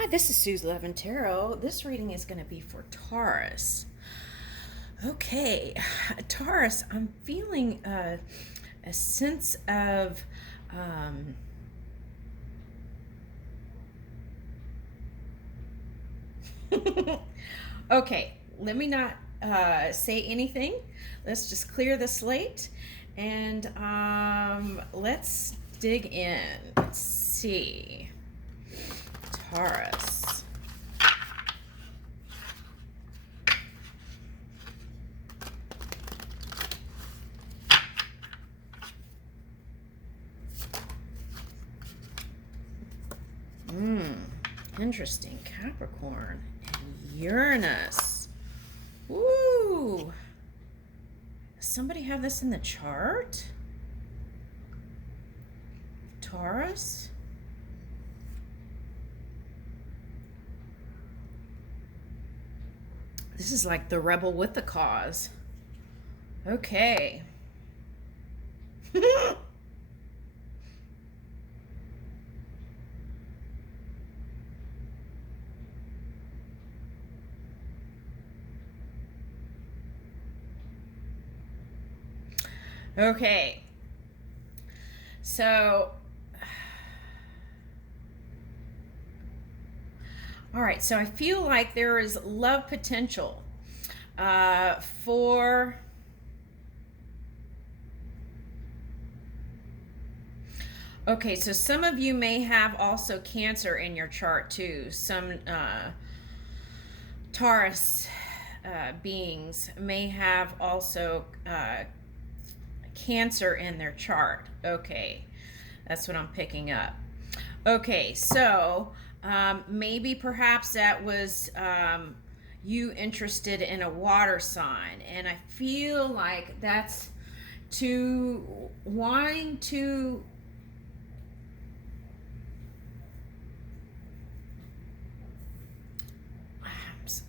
Hi, this is Sue's Love and Tarot. This reading is going to be for Taurus. Okay, Taurus, I'm feeling a sense of okay, let me not say anything. Let's just clear the slate and let's dig in. Let's see. Taurus. Interesting. Capricorn and Uranus. Ooh. Does somebody have this in the chart? Taurus? This is like the rebel with the cause. Okay. Okay. So, all right. So I feel like there is love potential for. Okay, so some of you may have also Cancer in your chart too. Some Taurus beings may have also Cancer in their chart. Okay, that's what I'm picking up. Okay, so maybe perhaps that was you interested in a water sign, and I feel like that's to wanting to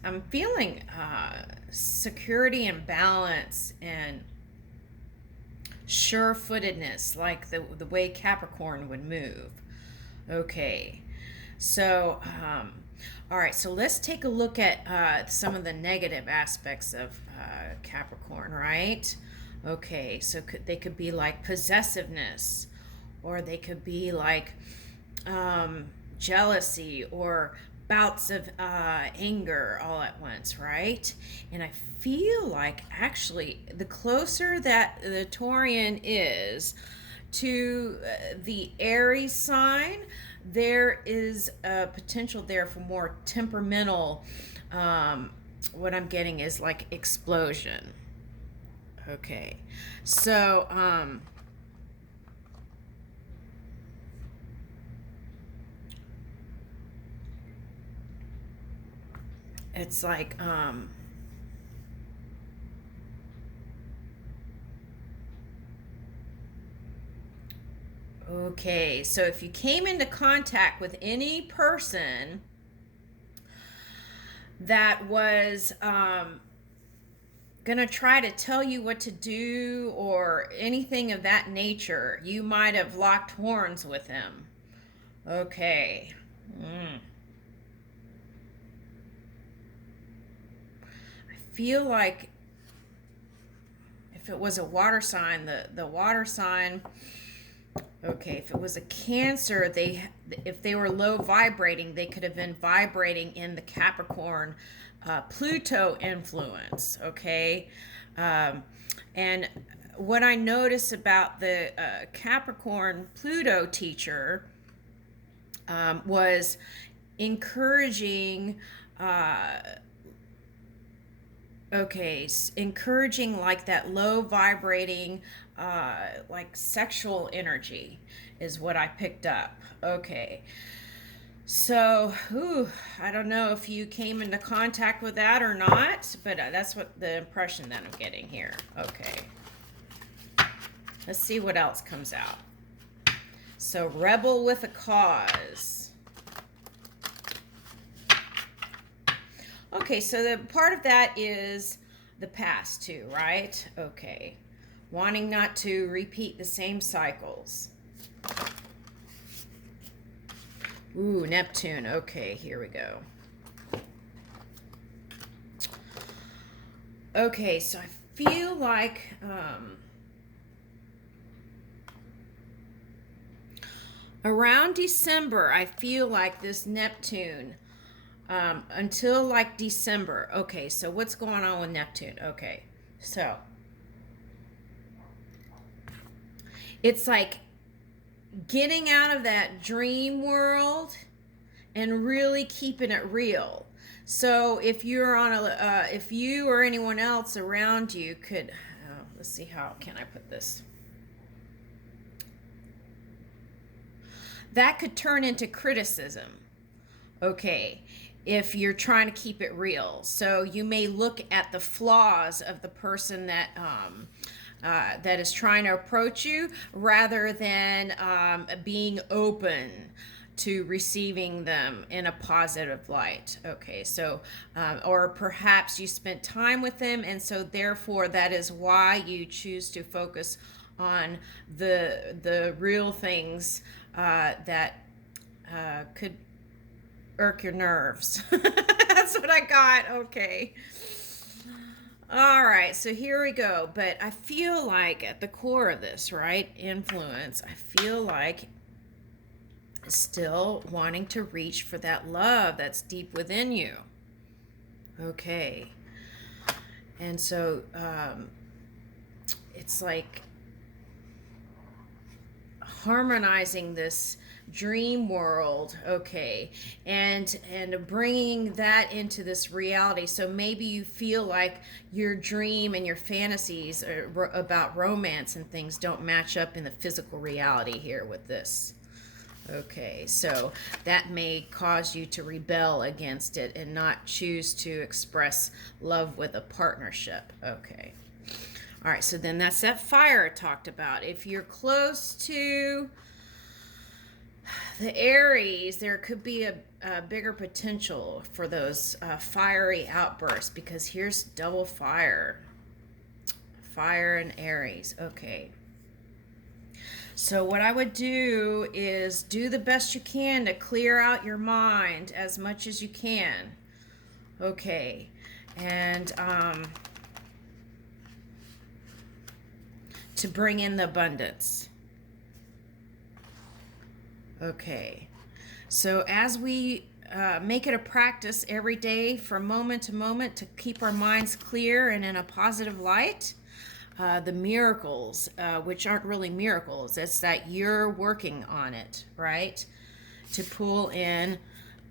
I'm feeling security and balance and sure-footedness, like the way Capricorn would move. Okay, so all right, so let's take a look at some of the negative aspects of Capricorn, right? Okay, so they could be like possessiveness, or they could be like jealousy, or bouts of anger all at once, right? And I feel like actually the closer that the Taurian is to the Aries sign, there is a potential there for more temperamental, what I'm getting is like explosion. Okay, so it's like okay, so if you came into contact with any person that was gonna try to tell you what to do or anything of that nature, you might have locked horns with him. Okay. I feel like if it was a water sign, the water sign, okay, if it was a Cancer, if they were low vibrating, they could have been vibrating in the Capricorn Pluto influence. Okay, and what I notice about the Capricorn Pluto teacher was encouraging. Okay, encouraging like that low vibrating, like sexual energy is what I picked up. Okay, so I don't know if you came into contact with that or not, but that's what the impression that I'm getting here. Okay, let's see what else comes out. So, rebel with a cause. Okay, so the part of that is the past too, right? Okay. Wanting not to repeat the same cycles. Ooh, Neptune. Okay, here we go. Okay, so I feel like around December, I feel like this Neptune, until like December. Okay, so what's going on with Neptune? Okay, so it's like getting out of that dream world and really keeping it real. So if you're on if you or anyone else around you could, let's see, how can I put this? That could turn into criticism. Okay, if you're trying to keep it real. So you may look at the flaws of the person that is trying to approach you, rather than being open to receiving them in a positive light. Okay, so or perhaps you spent time with them, and so therefore that is why you choose to focus on the real things that could irk your nerves. That's what I got. Okay. All right, so here we go. But I feel like at the core of this, right, influence, I feel like still wanting to reach for that love that's deep within you. Okay. And so it's like harmonizing this dream world, okay, and bringing that into this reality. So maybe you feel like your dream and your fantasies about romance and things don't match up in the physical reality here with this. Okay, so that may cause you to rebel against it and not choose to express love with a partnership. Okay. All right, so then that's that fire I talked about. If you're close to the Aries, there could be a bigger potential for those fiery outbursts, because here's double fire. Fire and Aries. Okay. So what I would do is do the best you can to clear out your mind as much as you can. Okay. And to bring in the abundance. Okay. So as we make it a practice every day from moment to moment to keep our minds clear and in a positive light, the miracles, which aren't really miracles, it's that you're working on it, right? To pull in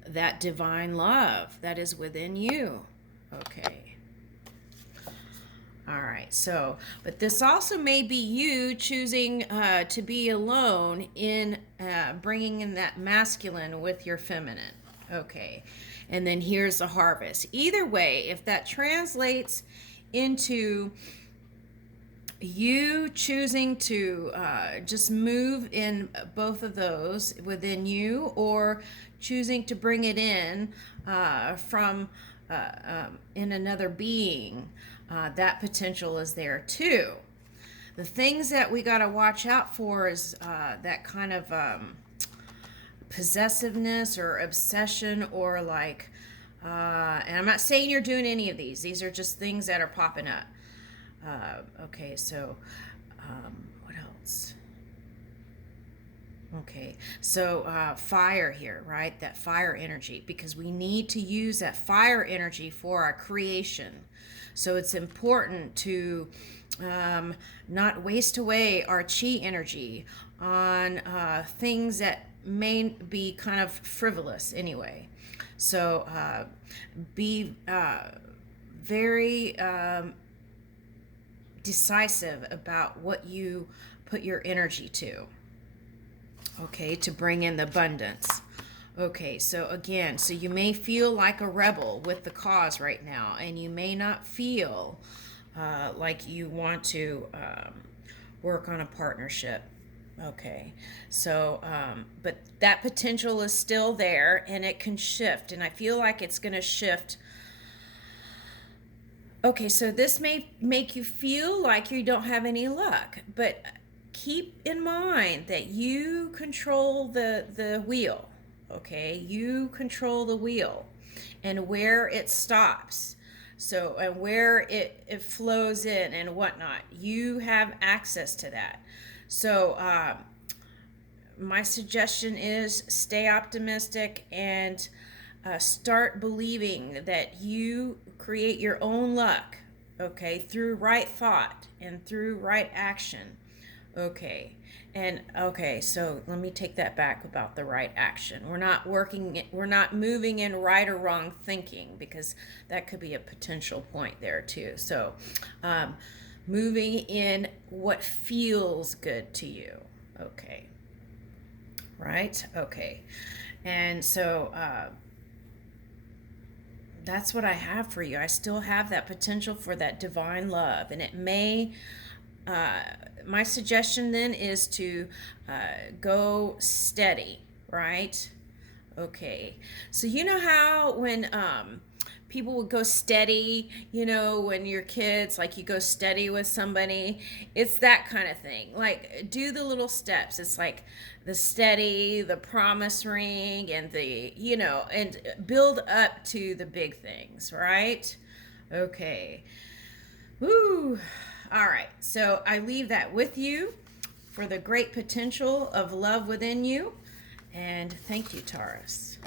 that divine love that is within you. Okay. All right, so, but this also may be you choosing to be alone in bringing in that masculine with your feminine. Okay, and then here's the harvest. Either way, if that translates into you choosing to just move in both of those within you, or choosing to bring it in from in another being, that potential is there too. The things that we got to watch out for is that kind of possessiveness or obsession, or like, and I'm not saying you're doing any of these are just things that are popping up. Okay, so what else? Okay, so fire here, right? That fire energy, because we need to use that fire energy for our creation. So it's important to not waste away our chi energy on things that may be kind of frivolous anyway. So be very decisive about what you put your energy to. Okay, to bring in the abundance. Okay, so again, so you may feel like a rebel with the cause right now, and you may not feel like you want to work on a partnership. Okay, so, but that potential is still there, and it can shift, and I feel like it's going to shift. Okay, so this may make you feel like you don't have any luck, but keep in mind that you control the wheel. Okay, you control the wheel and where it stops. So, and where it flows in and whatnot. You have access to that. So, my suggestion is stay optimistic and start believing that you create your own luck, okay, through right thought and through right action. Okay. And okay, so let me take that back about the right action. We're not moving in right or wrong thinking, because that could be a potential point there too. So, um, moving in what feels good to you. Okay. Right? Okay. And so, that's what I have for you. I still have that potential for that divine love, and it may. Uh, my suggestion then is to go steady, right? Okay. So you know how when people would go steady, when you're kids, like you go steady with somebody, it's that kind of thing. Like do the little steps. It's like the steady, the promise ring, and and build up to the big things, right? Okay. Woo. All right. So I leave that with you for the great potential of love within you. And thank you, Taurus.